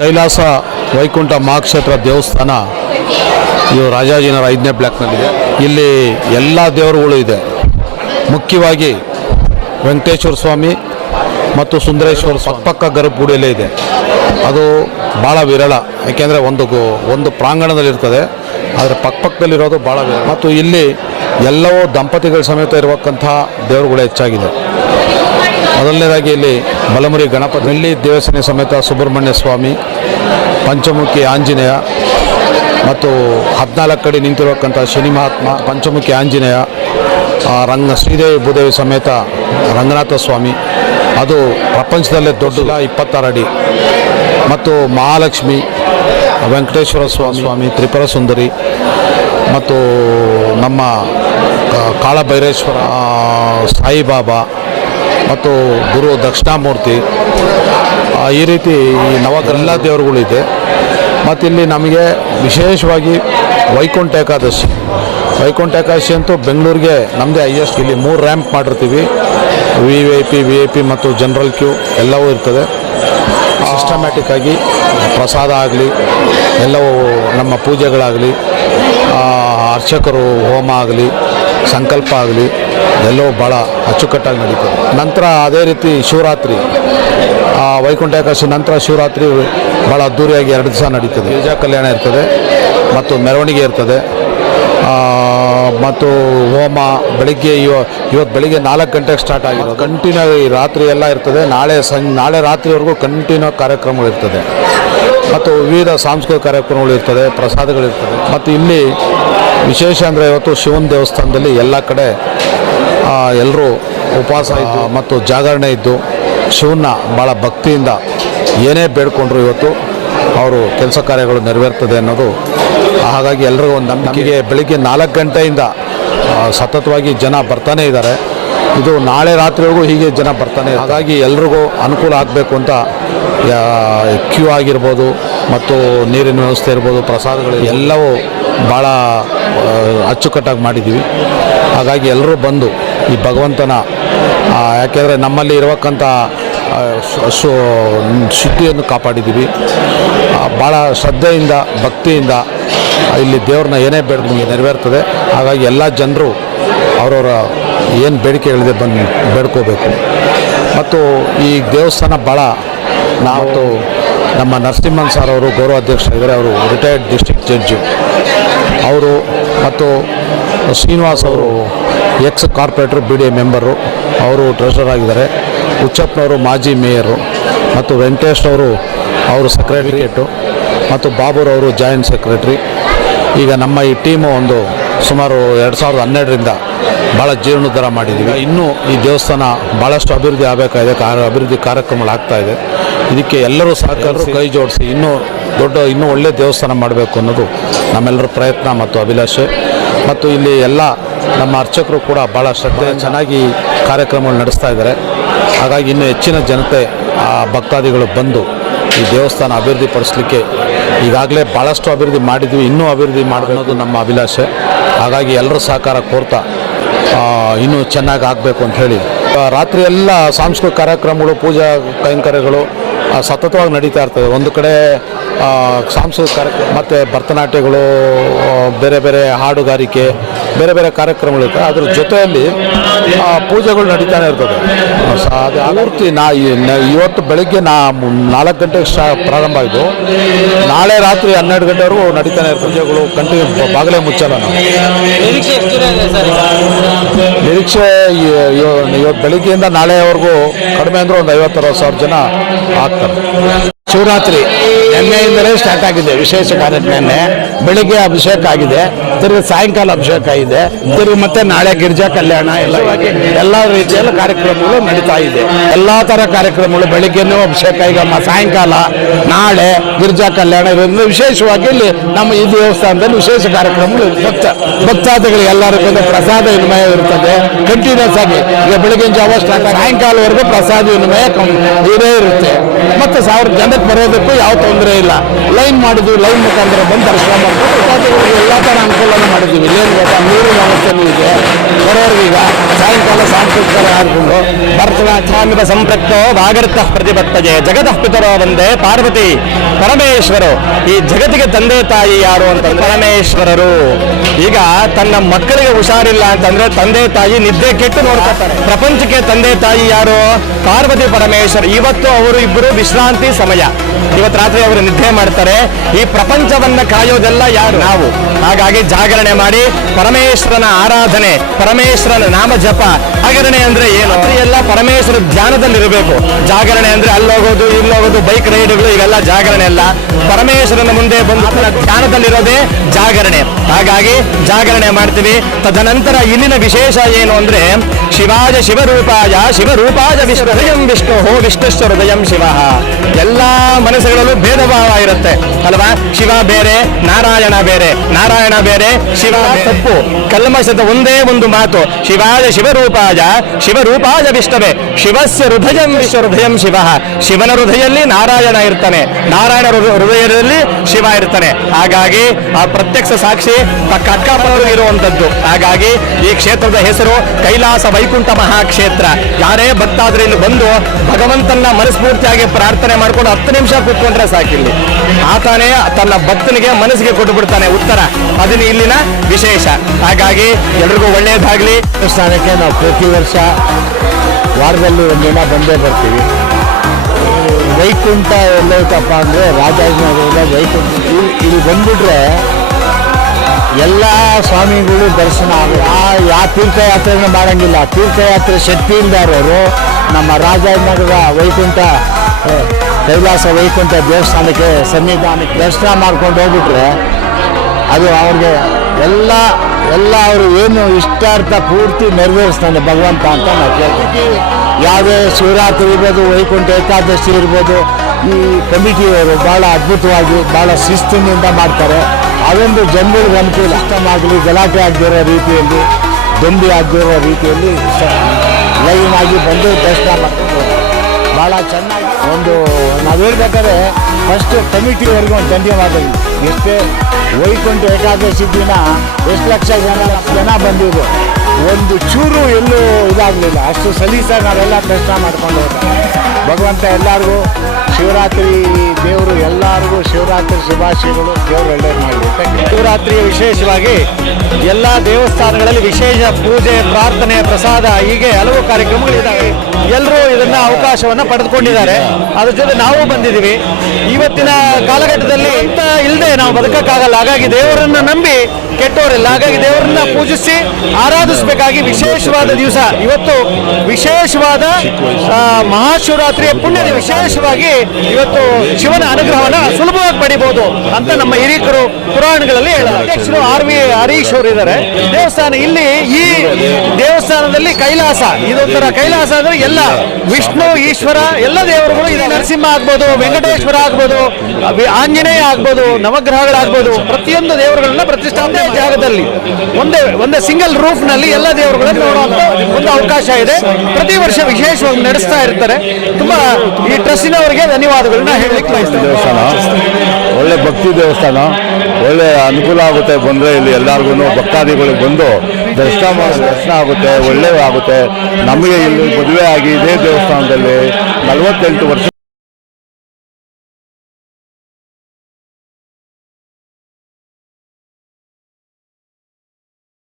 ಕೈಲಾಸ ವೈಕುಂಠ ಮಹಾಕ್ಷೇತ್ರ ದೇವಸ್ಥಾನ ಇದು ರಾಜಾಜಿನಗರ 5ನೇ ಬ್ಲಾಕ್ನಲ್ಲಿದೆ. ಇಲ್ಲಿ ಎಲ್ಲ ದೇವರುಗಳು ಇದೆ. ಮುಖ್ಯವಾಗಿ ವೆಂಕಟೇಶ್ವರ ಸ್ವಾಮಿ ಮತ್ತು ಸುಂದರೇಶ್ವರ ಪಕ್ಕ ಗರ್ಭಗುಡಿಯಲ್ಲೇ ಇದೆ. ಅದು ಭಾಳ ವಿರಳ, ಏಕೆಂದರೆ ಒಂದು ಪ್ರಾಂಗಣದಲ್ಲಿರ್ತದೆ, ಆದರೆ ಪಕ್ಕದಲ್ಲಿರೋದು ಭಾಳ ವಿರಳ. ಮತ್ತು ಇಲ್ಲಿ ಎಲ್ಲವೂ ದಂಪತಿಗಳ ಸಮೇತ ಇರತಕ್ಕಂಥ ದೇವರುಗಳು ಹೆಚ್ಚಾಗಿದೆ. ಮೊದಲನೇದಾಗಿ ಇಲ್ಲಿ ಬಲಮುರಿ ಗಣಪತಿ, ಇಲ್ಲಿ ದೇವಸ್ಥಾನ ಸಮೇತ ಸುಬ್ರಹ್ಮಣ್ಯ ಸ್ವಾಮಿ, ಪಂಚಮುಖಿ ಆಂಜನೇಯ ಮತ್ತು 14 ಕಡೆ ನಿಂತಿರತಕ್ಕಂಥ ಶನಿ ಮಹಾತ್ಮ, ಪಂಚಮುಖಿ ಆಂಜನೇಯ, ಶ್ರೀದೇವಿ ಭೂದೇವಿ ಸಮೇತ ರಂಗನಾಥ ಸ್ವಾಮಿ, ಅದು ಪ್ರಪಂಚದಲ್ಲೇ ದೊಡ್ಡ 26 ಅಡಿ, ಮತ್ತು ಮಹಾಲಕ್ಷ್ಮಿ, ವೆಂಕಟೇಶ್ವರ ಸ್ವಾಮಿ, ತ್ರಿಪುರ ಸುಂದರಿ ಮತ್ತು ನಮ್ಮ ಕಾಳಭೈರೇಶ್ವರ, ಸಾಯಿಬಾಬಾ ಮತ್ತು ಗುರು ದಕ್ಷಿಣಾಮೂರ್ತಿ, ಈ ರೀತಿ ನವಗ್ರಹ ದೇವರುಗಳಿದೆ. ಮತ್ತು ಇಲ್ಲಿ ನಮಗೆ ವಿಶೇಷವಾಗಿ ವೈಕುಂಠ ಏಕಾದಶಿ ಅಂತೂ ಬೆಂಗಳೂರಿಗೆ ನಮ್ಮದೇ ಹೈಯೆಸ್ಟ್. ಇಲ್ಲಿ 3 ರ್ಯಾಂಪ್ ಮಾಡಿರ್ತೀವಿ. VIP ಮತ್ತು ಜನರಲ್ ಕ್ಯೂ ಎಲ್ಲವೂ ಇರ್ತದೆ. ಸಿಸ್ಟಮ್ಯಾಟಿಕ್ ಆಗಿ ಪ್ರಸಾದ ಆಗಲಿ, ಎಲ್ಲವೂ ನಮ್ಮ ಪೂಜೆಗಳಾಗಲಿ, ಅರ್ಚಕರು ಹೋಮ ಆಗಲಿ, ಸಂಕಲ್ಪ ಆಗಲಿ, ಎಲ್ಲವೂ ಭಾಳ ಅಚ್ಚುಕಟ್ಟಾಗಿ ನಡೀತದೆ. ನಂತರ ಅದೇ ರೀತಿ ಶಿವರಾತ್ರಿ, ವೈಕುಂಠ ಏಕಾದಶಿ ನಂತರ ಶಿವರಾತ್ರಿ ಭಾಳ ಅದ್ದೂರಿಯಾಗಿ 2 ದಿವಸ ನಡೀತದೆ. ಪೂಜಾ ಕಲ್ಯಾಣ ಇರ್ತದೆ ಮತ್ತು ಮೆರವಣಿಗೆ ಇರ್ತದೆ. ಮತ್ತು ಹೋಮ ಬೆಳಿಗ್ಗೆ ಇವತ್ತು ಬೆಳಿಗ್ಗೆ 4 ಗಂಟೆಗೆ ಸ್ಟಾರ್ಟ್ ಆಗಿರೋದು. ಕಂಟಿನ್ಯೂ ರಾತ್ರಿ ಎಲ್ಲ ಇರ್ತದೆ. ನಾಳೆ ರಾತ್ರಿವರೆಗೂ ಕಂಟಿನ್ಯೂ ಕಾರ್ಯಕ್ರಮಗಳಿರ್ತದೆ. ಮತ್ತು ವಿವಿಧ ಸಾಂಸ್ಕೃತಿಕ ಕಾರ್ಯಕ್ರಮಗಳು ಇರ್ತದೆ, ಪ್ರಸಾದಗಳಿರ್ತದೆ. ಮತ್ತು ಇಲ್ಲಿ ವಿಶೇಷ ಅಂದರೆ ಇವತ್ತು ಶಿವನ ದೇವಸ್ಥಾನದಲ್ಲಿ ಎಲ್ಲ ಕಡೆ ಎಲ್ಲರೂ ಉಪವಾಸ ಇದ್ದು ಮತ್ತು ಜಾಗರಣೆ ಇದ್ದು ಶಿವನ ಭಾಳ ಭಕ್ತಿಯಿಂದ ಏನೇ ಬೇಡ್ಕೊಂಡ್ರು ಇವತ್ತು ಅವರು ಕೆಲಸ ಕಾರ್ಯಗಳು ನೆರವೇರ್ತದೆ ಅನ್ನೋದು. ಹಾಗಾಗಿ ಎಲ್ರಿಗೂ ಒಂದು ನಮಗೆ ಬೆಳಿಗ್ಗೆ 4 ಗಂಟೆಯಿಂದ ಸತತವಾಗಿ ಜನ ಬರ್ತಾನೆ ಇದ್ದಾರೆ. ಇದು ನಾಳೆ ರಾತ್ರಿವರೆಗೂ ಹೀಗೆ ಜನ ಬರ್ತಾನೆ. ಹಾಗಾಗಿ ಎಲ್ರಿಗೂ ಅನುಕೂಲ ಆಗಬೇಕು ಅಂತ ಕ್ಯೂ ಆಗಿರ್ಬೋದು ಮತ್ತು ನೀರಿನ ವ್ಯವಸ್ಥೆ ಇರ್ಬೋದು, ಪ್ರಸಾದಗಳು ಎಲ್ಲವೂ ಭಾಳ ಅಚ್ಚುಕಟ್ಟಾಗಿ ಮಾಡಿದ್ದೀವಿ. ಹಾಗಾಗಿ ಎಲ್ಲರೂ ಬಂದು ಈ ಭಗವಂತನ, ಯಾಕೆಂದರೆ ನಮ್ಮಲ್ಲಿ ಇರತಕ್ಕಂಥ ಶುದ್ಧಿಯನ್ನು ಕಾಪಾಡಿದ್ದೀವಿ. ಭಾಳ ಶ್ರದ್ಧೆಯಿಂದ ಭಕ್ತಿಯಿಂದ ಇಲ್ಲಿ ದೇವ್ರನ್ನ ಏನೇ ಬೇಡ್ಕೊಂಡು ನೆರವೇರ್ತದೆ. ಹಾಗಾಗಿ ಎಲ್ಲ ಜನರು ಅವರವರ ಏನು ಬೇಡಿಕೆಗಳಿದೆ ಬಂದು ಬೇಡ್ಕೋಬೇಕು. ಮತ್ತು ಈ ದೇವಸ್ಥಾನ ಭಾಳ ನಾವು ನಮ್ಮ ನರಸಿಂಹನ್ ಸರ್ ಅವರು ಗೌರವಾಧ್ಯಕ್ಷರಾಗಿದ್ದಾರೆ. ಅವರು ರಿಟೈರ್ಡ್ ಡಿಸ್ಟ್ರಿಕ್ಟ್ ಜಡ್ಜು ಅವರು, ಮತ್ತು ಶ್ರೀನಿವಾಸ್ ಅವರು ಎಕ್ಸ್ ಕಾರ್ಪೊರೇಟರ್ BDA ಮೆಂಬರು, ಅವರು ಟ್ರೆಷರರ್ ಆಗಿದ್ದಾರೆ. ಹುಚ್ಚಪ್ಪನವರು ಮಾಜಿ ಮೇಯರು, ಮತ್ತು ವೆಂಕಟೇಶ್ ಅವರು ಸೆಕ್ರೆಟರಿಯೇಟು, ಮತ್ತು ಬಾಬುರವರು ಜಾಯಿಂಟ್ ಸೆಕ್ರೆಟ್ರಿ. ಈಗ ನಮ್ಮ ಈ ಟೀಮು ಸುಮಾರು 2012ರಿಂದ ಭಾಳ ಜೀರ್ಣೋದ್ಧಾರ ಮಾಡಿದ್ದೀವಿ. ಇನ್ನೂ ಈ ದೇವಸ್ಥಾನ ಭಾಳಷ್ಟು ಅಭಿವೃದ್ಧಿ ಆಗಬೇಕಾಗಿದೆ. ಅಭಿವೃದ್ಧಿ ಕಾರ್ಯಕ್ರಮಗಳಾಗ್ತಾಯಿದೆ. ಇದಕ್ಕೆ ಎಲ್ಲರೂ ಸಹಕಾರರು ಕೈ ಜೋಡಿಸಿ ಇನ್ನೂ ಒಳ್ಳೆಯ ದೇವಸ್ಥಾನ ಮಾಡಬೇಕು ಅನ್ನೋದು ನಮ್ಮೆಲ್ಲರ ಪ್ರಯತ್ನ ಮತ್ತು ಅಭಿಲಾಷೆ. ಮತ್ತು ಇಲ್ಲಿ ಎಲ್ಲ ನಮ್ಮ ಅರ್ಚಕರು ಕೂಡ ಭಾಳ ಶ್ರದ್ಧೆ ಚೆನ್ನಾಗಿ ಕಾರ್ಯಕ್ರಮಗಳು ನಡೆಸ್ತಾ ಇದ್ದಾರೆ. ಹಾಗಾಗಿ ಇನ್ನೂ ಹೆಚ್ಚಿನ ಜನತೆ ಭಕ್ತಾದಿಗಳು ಬಂದು ಈ ದೇವಸ್ಥಾನ ಅಭಿವೃದ್ಧಿ ಪಡಿಸಲಿಕ್ಕೆ ಈಗಾಗಲೇ ಭಾಳಷ್ಟು ಅಭಿವೃದ್ಧಿ ಮಾಡಿದ್ವಿ, ಇನ್ನೂ ಅಭಿವೃದ್ಧಿ ಮಾಡಬೇಕು ನಮ್ಮ ಅಭಿಲಾಷೆ. ಹಾಗಾಗಿ ಎಲ್ಲರೂ ಸಹಕಾರ ಕೋರ್ತಾ ಇನ್ನೂ ಚೆನ್ನಾಗಿ ಆಗಬೇಕು ಅಂಥೇಳಿ ರಾತ್ರಿ ಎಲ್ಲ ಸಾಂಸ್ಕೃತಿಕ ಕಾರ್ಯಕ್ರಮಗಳು, ಪೂಜಾ ಕೈಂಕರ್ಯಗಳು ಸತತವಾಗಿ ನಡೀತಾ ಇರ್ತದೆ. ಒಂದು ಕಡೆ ಸಾಂಸ್ಕೃತಿಕ ಕಾರ್ಯಕ್ರಮ ಮತ್ತು ಭರತನಾಟ್ಯಗಳು, ಬೇರೆ ಬೇರೆ ಹಾಡುಗಾರಿಕೆ, ಬೇರೆ ಬೇರೆ ಕಾರ್ಯಕ್ರಮಗಳಿರ್ತವೆ. ಅದ್ರ ಜೊತೆಯಲ್ಲಿ ಪೂಜೆಗಳು ನಡೀತಾನೆ ಇರ್ತದೆ. ಅದು ಪೂರ್ತಿ ಇವತ್ತು ಬೆಳಗ್ಗೆ 4 ಗಂಟೆಗೆ ಪ್ರಾರಂಭ ಆಯಿತು. ನಾಳೆ ರಾತ್ರಿ 12 ಗಂಟೆವರೆಗೂ ನಡೀತಾನೆ ಇರ್ತದೆ. ಪೂಜೆಗಳು ಕಂಟಿನ್ಯೂ, ಬಾಗಿಲೇ ಮುಚ್ಚಲ್ಲ. ನಾವು ನಿರೀಕ್ಷೆ ಇವತ್ತು ಬೆಳಿಗ್ಗೆಯಿಂದ ನಾಳೆವರೆಗೂ ಕಡಿಮೆ ಅಂದರೆ ಒಂದು 50-60 ಜನ ಆಗ್ತಾರೆ. ಶಿವರಾತ್ರಿ ನಿನ್ನೆಯಿಂದಲೇ ಸ್ಟಾರ್ಟ್ ಆಗಿದೆ. ವಿಶೇಷ ಕಾರ್ಯಕ್ರಮ ಬೆಳಿಗ್ಗೆ ಅಭಿಷೇಕ ಆಗಿದೆ, ತಿರುಗಿ ಸಾಯಂಕಾಲ ಅಭಿಷೇಕ ಇದೆ, ತಿರುಗಿ ಮತ್ತೆ ನಾಳೆ ಗಿರಿಜಾ ಕಲ್ಯಾಣ ಎಲ್ಲ ರೀತಿಯಲ್ಲಿ ಕಾರ್ಯಕ್ರಮಗಳು ನಡೀತಾ ಇದೆ. ಎಲ್ಲ ಥರ ಕಾರ್ಯಕ್ರಮಗಳು, ಬೆಳಿಗ್ಗೆನೂ ಅಭಿಷೇಕ, ಈಗ ಸಾಯಂಕಾಲ ನಾಳೆ ಗಿರಿಜಾ ಕಲ್ಯಾಣ ಇರೋದ್ರಿಂದ ವಿಶೇಷವಾಗಿ ಇಲ್ಲಿ ನಮ್ಮ ಈ ದೇವಸ್ಥಾನದಲ್ಲಿ ವಿಶೇಷ ಕಾರ್ಯಕ್ರಮಗಳು. ಭಕ್ತಾದಿಗಳು ಎಲ್ಲರಿಗೂ ಪ್ರಸಾದ ವಿನಿಮಯ ಇರ್ತದೆ ಕಂಟಿನ್ಯೂಸ್ ಆಗಿ. ಈಗ ಬೆಳಿಗ್ಗೆ ಜಾವ ಸ್ಟಾರ್ಟ್ ಸಾಯಂಕಾಲವರೆಗೂ ಪ್ರಸಾದ ವಿನಿಮಯ ಇದೇ ಇರುತ್ತೆ. ಮತ್ತು 1000 ಜನಕ್ಕೆ ಬರೋದಕ್ಕೂ ಯಾವ ತೊಂದರೆ ತೊಂದರೆ ಇಲ್ಲ. ಲೈನ್ ಮಾಡಿದ್ವಿ, ಲೈನ್ ಮುಖಾಂತರ ಬಂದು ದರ್ಶನ ಮಾಡ್ಕೊಂಡು ಭಕ್ತಾದಿಗಳಿಗೆ ಎಲ್ಲ ಥರ ಅನುಕೂಲನೂ ಮಾಡಿದ್ದೀವಿ. ಇಲ್ಲೇನು ಗೊತ್ತಾ, ನೀರು ವ್ಯವಸ್ಥೆನೂ ಇದೆ ಬರೋರ್ಗೀಗ. ಸಾಯಂಕಾಲ ಸಾಂಸ್ಕೃತಿಕ ಆಡಿಕೊಂಡು ಭರತನಾಟ್ಯಾಮಿಕ ಸಂಪೃಕ್ತೋ ಭಾಗರ್ಥ ಪ್ರತಿಪತ್ತಜೆ ಜಗತಃ ಪಿತರೋ ಒಂದೇ ಪಾರ್ವತಿ ಪರಮೇಶ್ವರು. ಈ ಜಗತ್ತಿಗೆ ತಂದೆ ತಾಯಿ ಯಾರು ಅಂತ ಪರಮೇಶ್ವರರು. ಈಗ ತನ್ನ ಮಕ್ಕಳಿಗೆ ಹುಷಾರಿಲ್ಲ ಅಂತಂದ್ರೆ ತಂದೆ ತಾಯಿ ನಿದ್ದೆ ಕೆಟ್ಟು ನೋಡ್ಕೊತಾರೆ. ಪ್ರಪಂಚಕ್ಕೆ ತಂದೆ ತಾಯಿ ಯಾರು? ಪಾರ್ವತಿ ಪರಮೇಶ್ವರ. ಇವತ್ತು ಅವರು ಇಬ್ಬರು ವಿಶ್ರಾಂತಿ ಸಮಯ. ಇವತ್ತು ರಾತ್ರಿ ಅವರು ನಿದ್ದೆ ಮಾಡ್ತಾರೆ. ಈ ಪ್ರಪಂಚವನ್ನ ಕಾಯೋದೆಲ್ಲ ಯಾರು? ನಾವು. ಹಾಗಾಗಿ ಜಾಗರಣೆ ಮಾಡಿ ಪರಮೇಶ್ವರನ ಆರಾಧನೆ, ಪರಮೇಶ್ವರನ ನಾಮ ಜಪ. ಜಾಗರಣೆ ಅಂದ್ರೆ ಏನು? ಎಲ್ಲ ಪರಮೇಶ್ವರ ಧ್ಯಾನದಲ್ಲಿರಬೇಕು. ಜಾಗರಣೆ ಅಂದ್ರೆ ಅಲ್ಲೋಗೋದು ಇಲ್ಲೋಗೋದು ಬೈಕ್ ರೈಡ್ಗಳು ಇವೆಲ್ಲ ಜಾಗರಣೆ ಅಲ್ಲ. ಪರಮೇಶ್ವರನ ಮುಂದೆ ಬಂದು ಧ್ಯಾನದಲ್ಲಿರೋದೇ ಜಾಗರಣೆ. ಹಾಗಾಗಿ ಜಾಗರಣೆ ಮಾಡ್ತೀವಿ. ತದನಂತರ ಇಲ್ಲಿನ ವಿಶೇಷ ಏನು ಅಂದ್ರೆ ಶಿವಾಯ ಶಿವರೂಪಾಯ ಶಿವರೂಪಾಯ ಹೃದಯಂ ವಿಷ್ಣು ವಿಷ್ಣುಶ್ಚ ಹೃದಯಂ ಶಿವ. ಎಲ್ಲ ಮನಸ್ಸುಗಳಲ್ಲೂ ಭೇದ ಭಾವ ಇರುತ್ತೆ ಅಲ್ವಾ? ಶಿವ ಬೇರೆ, ನಾರಾಯಣ ಬೇರೆ. ನಾರಾಯಣ ಬೇರೆ, ಶಿವ ತಪ್ಪು. ಕಲ್ಮಶದ ಒಂದೇ ಒಂದು ಮಾತು, ಶಿವಾಯ ಶಿವರೂಪಾಯ ಶಿವರೂಪಾಯ ವಿಷ್ಣುವೆ ಶಿವಸ್ಯ ಹೃದಯಂ ವಿಶ್ವ ಹೃದಯಂ ಶಿವ. ಶಿವನ ಹೃದಯದಲ್ಲಿ ನಾರಾಯಣ ಇರ್ತಾನೆ, ನಾರಾಯಣ ಹೃದಯದಲ್ಲಿ ಶಿವ ಇರ್ತಾನೆ. ಹಾಗಾಗಿ ಆ ಪ್ರತ್ಯಕ್ಷ ಸಾಕ್ಷಿ ಅಕ್ಕಪಕ್ಕದವರು ಇರುವಂತದ್ದು. ಹಾಗಾಗಿ ಈ ಕ್ಷೇತ್ರದ ಹೆಸರು ಕೈಲಾಸ ವೈಕುಂಠ ಮಹಾಕ್ಷೇತ್ರ. ಯಾರೇ ಭಕ್ತಾದ್ರೆ ಇಲ್ಲಿ ಬಂದು ಭಗವಂತನ ಮನಸ್ಫೂರ್ತಿಯಾಗಿ ಪ್ರಾರ್ಥನೆ ಮಾಡ್ಕೊಂಡು 10 ನಿಮಿಷ ಕೂತ್ಕೊಂಡ್ರೆ ಸಾಕಿಲ್ಲಿ ಆತಾನೇ ತನ್ನ ಭಕ್ತನಿಗೆ ಮನಸ್ಸಿಗೆ ಕೊಟ್ಟು ಬಿಡ್ತಾನೆ ಉತ್ತರ. ಅದನ್ನ ಇಲ್ಲಿನ ವಿಶೇಷ. ಹಾಗಾಗಿ ಎಲ್ರಿಗೂ ಒಳ್ಳೆಯದಾಗ್ಲಿ. ದೇವಸ್ಥಾನಕ್ಕೆ ನಾವು ಪ್ರತಿ ವರ್ಷ ವಾರದಲ್ಲಿ ಒಂದಿನ ಬಂದೇ ಬರ್ತೀವಿ. ವೈಕುಂಠ ಎಲ್ಲೈತಪ್ಪ ಅಂದರೆ ರಾಜಾಜಿನಗರದ ವೈಕುಂಠ. ಇಲ್ಲಿ ಬಂದ್ಬಿಟ್ರೆ ಎಲ್ಲ ಸ್ವಾಮಿಗಳು ದರ್ಶನ ಯಾವ ತೀರ್ಥಯಾತ್ರೆನೂ ಮಾಡೋಂಗಿಲ್ಲ. ತೀರ್ಥಯಾತ್ರೆ ಶಕ್ತಿ ಇಲ್ದಾರವರು ನಮ್ಮ ರಾಜಾಜಿನಗರ ವೈಕುಂಠ ಕೈಲಾಸ ವೈಕುಂಠ ದೇವಸ್ಥಾನಕ್ಕೆ ಸನ್ನಿಧಾನಕ್ಕೆ ದರ್ಶನ ಮಾಡ್ಕೊಂಡು ಹೋಗ್ಬಿಟ್ರೆ ಅದು ಅವ್ರಿಗೆ ಎಲ್ಲ ಅವರು ಏನು ಇಷ್ಟಾರ್ಥ ಪೂರ್ತಿ ನೆರವೇರಿಸ್ತಾನೆ ಭಗವಂತ ಅಂತ ನಾವು ಕೇಳ್ತೀವಿ. ಯಾವುದೇ ಶಿವರಾತ್ರಿ ಇರ್ಬೋದು, ವೈಕುಂಠ ಏಕಾದಶಿ ಇರ್ಬೋದು, ಈ ಕಮಿಟಿಯವರು ಭಾಳ ಅದ್ಭುತವಾಗಿ ಭಾಳ ಶಿಸ್ತಿನಿಂದ ಮಾಡ್ತಾರೆ. ಅದೊಂದು ಜನಗಳಿಗೆ ಅನುಕೂಲ. ಆಗಲಿ ಗಲಾಟೆ ಆಗದಿರೋ ರೀತಿಯಲ್ಲಿ, ದೊಂಬಿ ಆಗದಿರೋ ರೀತಿಯಲ್ಲಿ ಲೈನ್ ಆಗಿ ಬಂದು ದರ್ಶನ ಮಾಡ್ಕೊಂಡು ಭಾಳ ಚೆನ್ನಾಗಿ ನಾವು ಹೇಳ್ಬೇಕಾದ್ರೆ ಫಸ್ಟ್ ಕಮಿಟಿವರೆಗೂ ಒಂದು ಧನ್ಯವಾದಗಳು. ಎಷ್ಟೇ ವೈಕುಂಠ ಏಕಾದಶಿ ದಿನ ಎಷ್ಟು ಲಕ್ಷ ಜನ ಬಂದಿದ್ರು, ಒಂದು ಚೂರು ಎಲ್ಲೂ ಇದಾಗಲಿಲ್ಲ. ಅಷ್ಟು ಸಲೀಸಾಗಿ ನಾವೆಲ್ಲ ದರ್ಶನ ಮಾಡ್ಕೊಂಡು ಹೋದ ಭಗವಂತ ಎಲ್ಲರಿಗೂ ಶಿವರಾತ್ರಿ ದೇವರು ಎಲ್ಲರಿಗೂ ಶಿವರಾತ್ರಿ ಶುಭಾಶಯಗಳು. ದೇವರು ಒಳ್ಳೆಯದು ಮಾಡಲಿ. ಶಿವರಾತ್ರಿ ವಿಶೇಷವಾಗಿ ಎಲ್ಲ ದೇವಸ್ಥಾನಗಳಲ್ಲಿ ವಿಶೇಷ ಪೂಜೆ, ಪ್ರಾರ್ಥನೆ, ಪ್ರಸಾದ ಹೀಗೆ ಹಲವು ಕಾರ್ಯಕ್ರಮಗಳಿದ್ದಾವೆ. ಎಲ್ಲರೂ ಇದನ್ನ ಅವಕಾಶವನ್ನ ಪಡೆದುಕೊಂಡಿದ್ದಾರೆ. ಅದ್ರ ಜೊತೆ ನಾವು ಬಂದಿದ್ದೀವಿ. ಇವತ್ತಿನ ಕಾಲಘಟ್ಟದಲ್ಲಿ ಇಂಥ ಇಲ್ಲದೆ ನಾವು ಬದುಕಕ್ಕಾಗಲ್ಲ. ಹಾಗಾಗಿ ದೇವರನ್ನ ನಂಬಿ ಕೆಟ್ಟವರಿಲ್ಲ. ಹಾಗಾಗಿ ದೇವರನ್ನ ಪೂಜಿಸಿ ಆರಾಧಿಸಬೇಕಾಗಿ ವಿಶೇಷವಾದ ದಿವಸ ಇವತ್ತು. ವಿಶೇಷವಾದ ಮಹಾಶಿವರಾತ್ರಿಯ ಪುಣ್ಯದ ವಿಶೇಷವಾಗಿ ಇವತ್ತು ಶಿವನ ಅನುಗ್ರಹವನ್ನ ಸುಲಭವಾಗಿ ಪಡಿಬಹುದು ಅಂತ ನಮ್ಮ ಹಿರಿಯರು ಪುರಾಣಗಳಲ್ಲಿ ಅಧ್ಯಕ್ಷರು RV ಹರೀಶ್ ಅವರು ಇದ್ದಾರೆ. ದೇವಸ್ಥಾನ ಇಲ್ಲಿ ಈ ದೇವಸ್ಥಾನದಲ್ಲಿ ಕೈಲಾಸ, ಇದೊಂಥರ ಕೈಲಾಸ ಅಂದ್ರೆ ಎಲ್ಲ ವಿಷ್ಣು ಈಶ್ವರ ಎಲ್ಲ ದೇವರುಗಳು ಇದೆ. ನರಸಿಂಹ ಆಗ್ಬೋದು, ವೆಂಕಟೇಶ್ವರ ಆಗ್ಬೋದು, ಆಂಜನೇಯ ಆಗ್ಬೋದು, ನವಗ್ರಹಗಳಾಗ್ಬೋದು, ಪ್ರತಿಯೊಂದು ದೇವರುಗಳನ್ನ ಪ್ರತಿಷ್ಠಾಪನೆ ಜಾಗದಲ್ಲಿ ಒಂದೇ ಸಿಂಗಲ್ ರೂಫ್ ನಲ್ಲಿ ಎಲ್ಲ ದೇವರುಗಳನ್ನು ನೋಡುವಂತ ಒಂದು ಅವಕಾಶ ಇದೆ. ಪ್ರತಿ ವರ್ಷ ವಿಶೇಷವಾಗಿ ನಡೆಸ್ತಾ ಇರ್ತಾರೆ. ತುಂಬಾ ಈ ಟ್ರಸ್ಟಿನವರಿಗೆ ಧನ್ಯವಾದಗಳನ್ನ ಹೇಳಲಿಕ್ಕೆ ಬಯಸ್ತೀನಿ. ದೇವಸ್ಥಾನ ಒಳ್ಳೆ ಭಕ್ತಿ ದೇವಸ್ಥಾನ, ಒಳ್ಳೆ ಅನುಕೂಲ ಆಗುತ್ತೆ. ಬಂದರೆ ಇಲ್ಲಿ ಎಲ್ಲರಿಗೂ ಭಕ್ತಾದಿಗಳಿಗೆ ಬಂದು ದರ್ಶನ ಆಗುತ್ತೆ, ಒಳ್ಳೆಯದಾಗುತ್ತೆ. ನಮಗೆ ಇಲ್ಲಿ ಮದುವೆ ಆಗಿ ಇದೇ ದೇವಸ್ಥಾನದಲ್ಲಿ 48 ವರ್ಷ